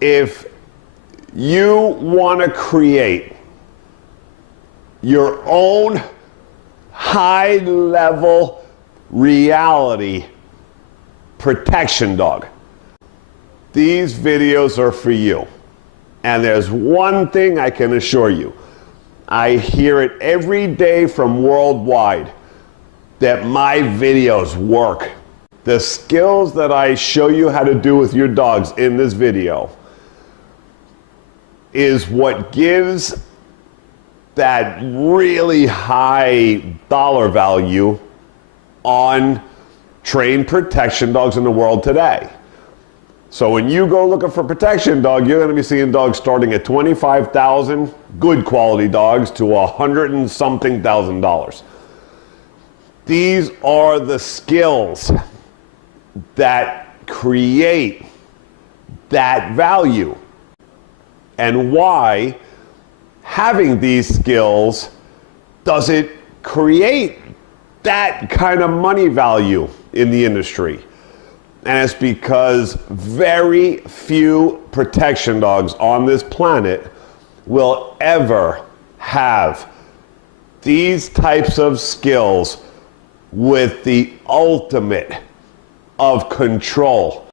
if you want to create your own high-level reality protection dog, these videos are for you. And there's one thing I can assure you. I hear it every day from worldwide that my videos work. The skills that I show you how to do with your dogs in this video is what gives that really high dollar value on trained protection dogs in the world today. So when you go looking for protection dog, you're going to be seeing dogs starting at $25,000, good quality dogs, to $100 and something thousand. These are the skills that create that value, and why having these skills doesn't create that kind of money value in the industry. And it's because very few protection dogs on this planet will ever have these types of skills with the ultimate of control.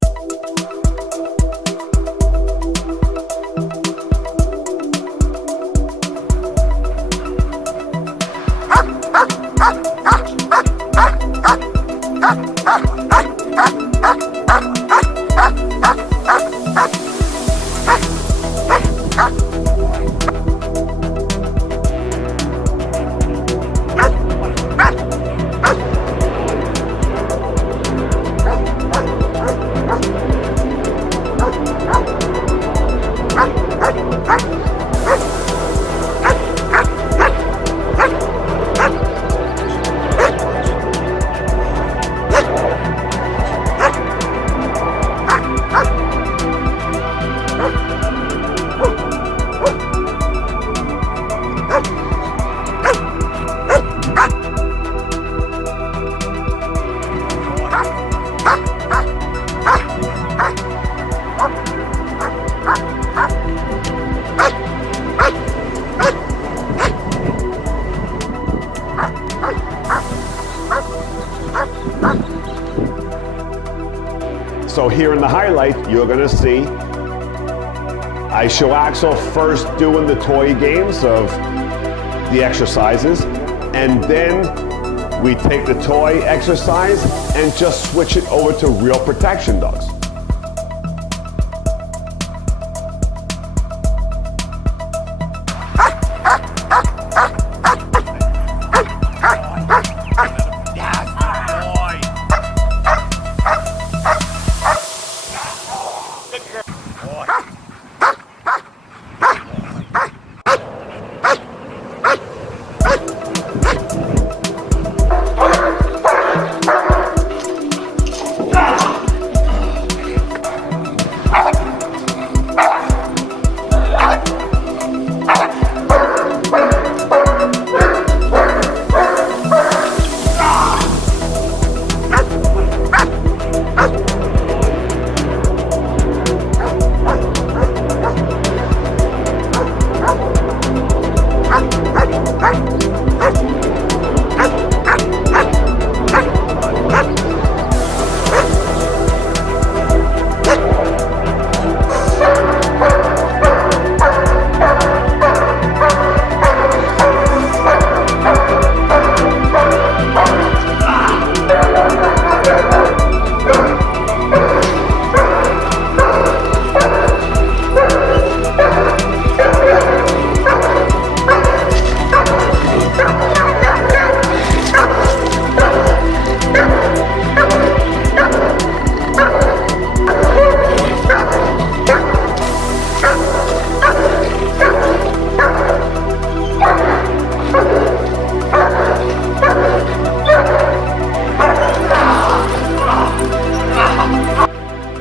So here in the highlight, you're going to see I show Axel first doing the toy games of the exercises, and then we take the toy exercise and just switch it over to real protection dogs.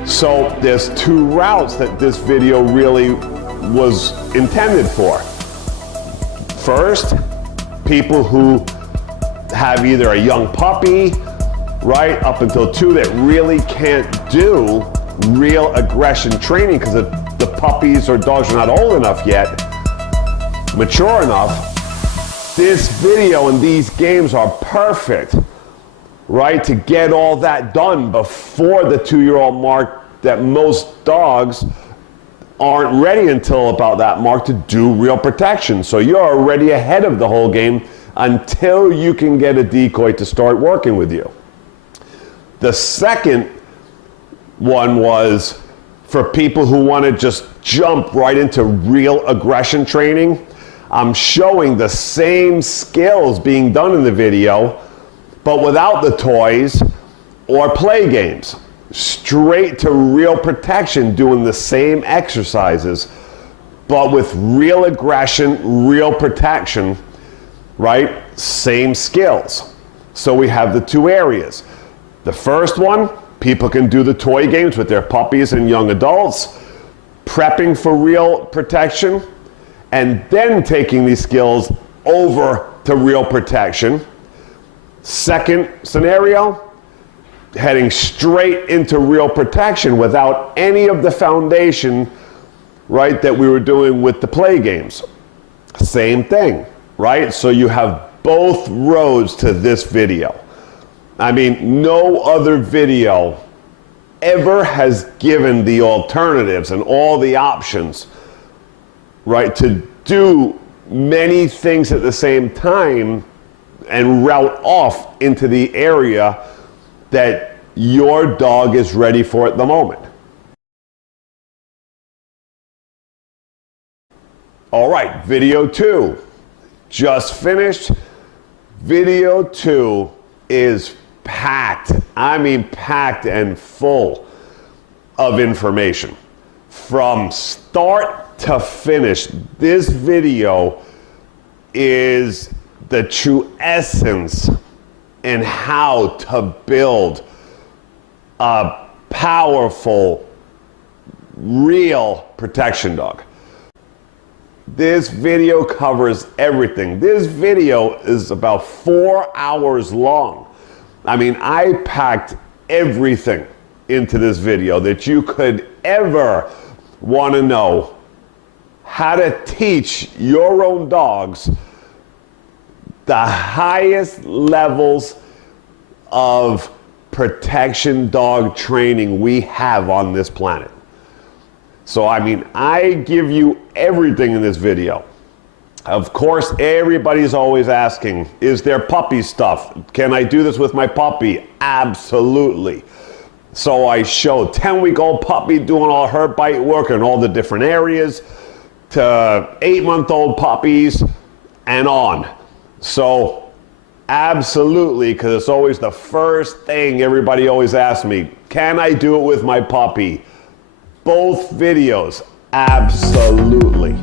So there's two routes that this video really was intended for. First, people who have either a young puppy, right, up until 2, that really can't do real aggression training because the puppies or dogs are not old enough yet, mature enough, this video and these games are perfect, right, to get all that done before the 2-year-old mark, that most dogs aren't ready until about that mark to do real protection. So you're already ahead of the whole game until you can get a decoy to start working with you. The second one was for people who want to just jump right into real aggression training. I'm showing the same skills being done in the video, but without the toys or play games. Straight to real protection, doing the same exercises, but with real aggression, real protection, right? Same skills. So we have the two areas. The first one, people can do the toy games with their puppies and young adults, prepping for real protection, and then taking these skills over to real protection. Second scenario, heading straight into real protection without any of the foundation, right, that we were doing with the play games. Same thing, right? So you have both roads to this video. I mean, no other video ever has given the alternatives and all the options, right, to do many things at the same time and route off into the area that your dog is ready for at the moment. All right, video 2 just finished. Video 2 is packed, I mean packed and full of information. From start to finish, this video is the true essence in how to build a powerful, real protection dog. This video covers everything. This video is about 4 hours long. I mean, I packed everything into this video that you could ever want to know how to teach your own dogs the highest levels of protection dog training we have on this planet. So, I mean, I give you everything in this video. Of course, everybody's always asking, is there puppy stuff? Can I do this with my puppy? Absolutely. So I show 10-week-old puppy doing all her bite work in all the different areas, to 8-month-old puppies, and on. So absolutely, because it's always the first thing everybody always asks me, can I do it with my puppy? Both videos, absolutely.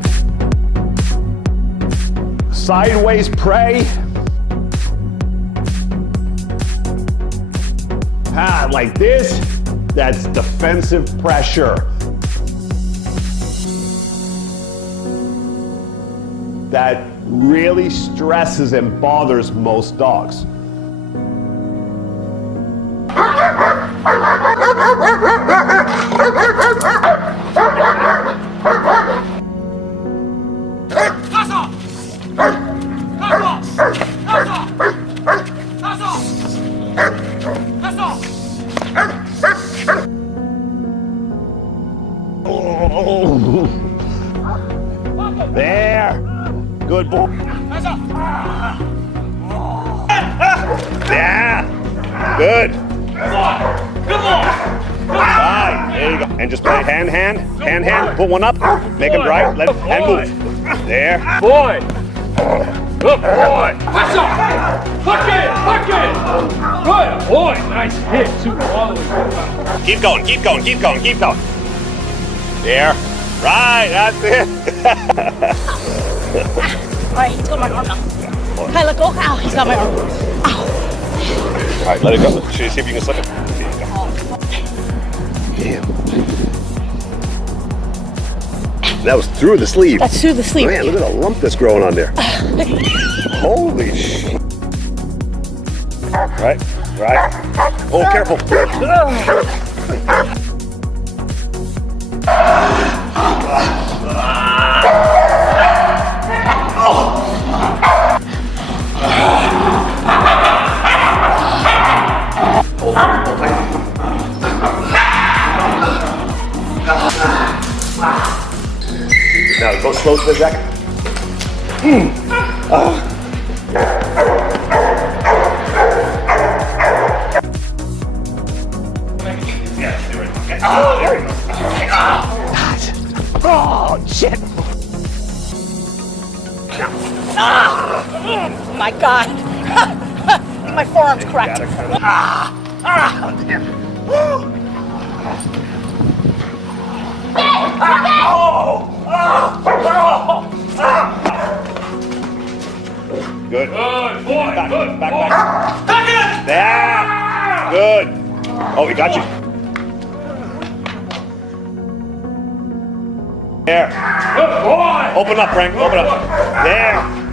Sideways prey. Like this, that's defensive pressure. That really stresses and bothers most dogs. There. Good boy. Yeah. Good. Good boy. Right. There you go. And just play hand. Put one up. Make him right. Let and move. There. Boy. Good boy. Pass up. Hook it. Good boy. Nice hit. Super all the way. Keep going. There. Right. That's it. All right, he's got my arm now. Hey, let go. Ow, he's got my arm. Ow. All right, let it go. See if you can slip it. Damn. That was through the sleeve. That's through the sleeve. Man, look at the lump that's growing on there. Holy shit. Right. Oh, careful. Now go slow for a second. Oh, shit. Oh my God. My forearm's cracked. Good. Good boy. Back, Good back, boy. back. There. Good. Oh, he got you. There. Good boy. Open up, Frank. Open up. There.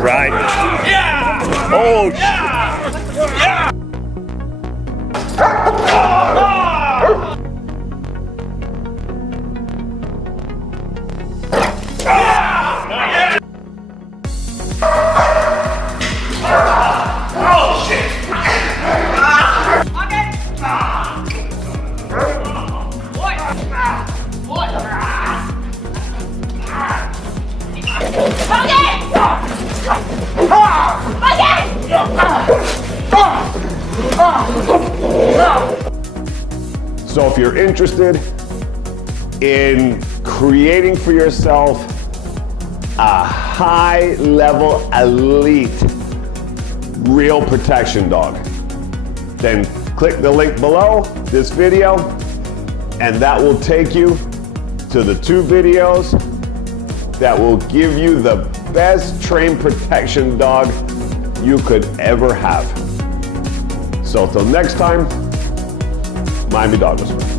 Right. Yeah. Oh, Yeah. so if you're interested in creating for yourself a high-level elite real protection dog, then click the link below this video and that will take you to the 2 videos that will give you the best trained protection dog you could ever have. So till next time, Miami Dog Whisperer.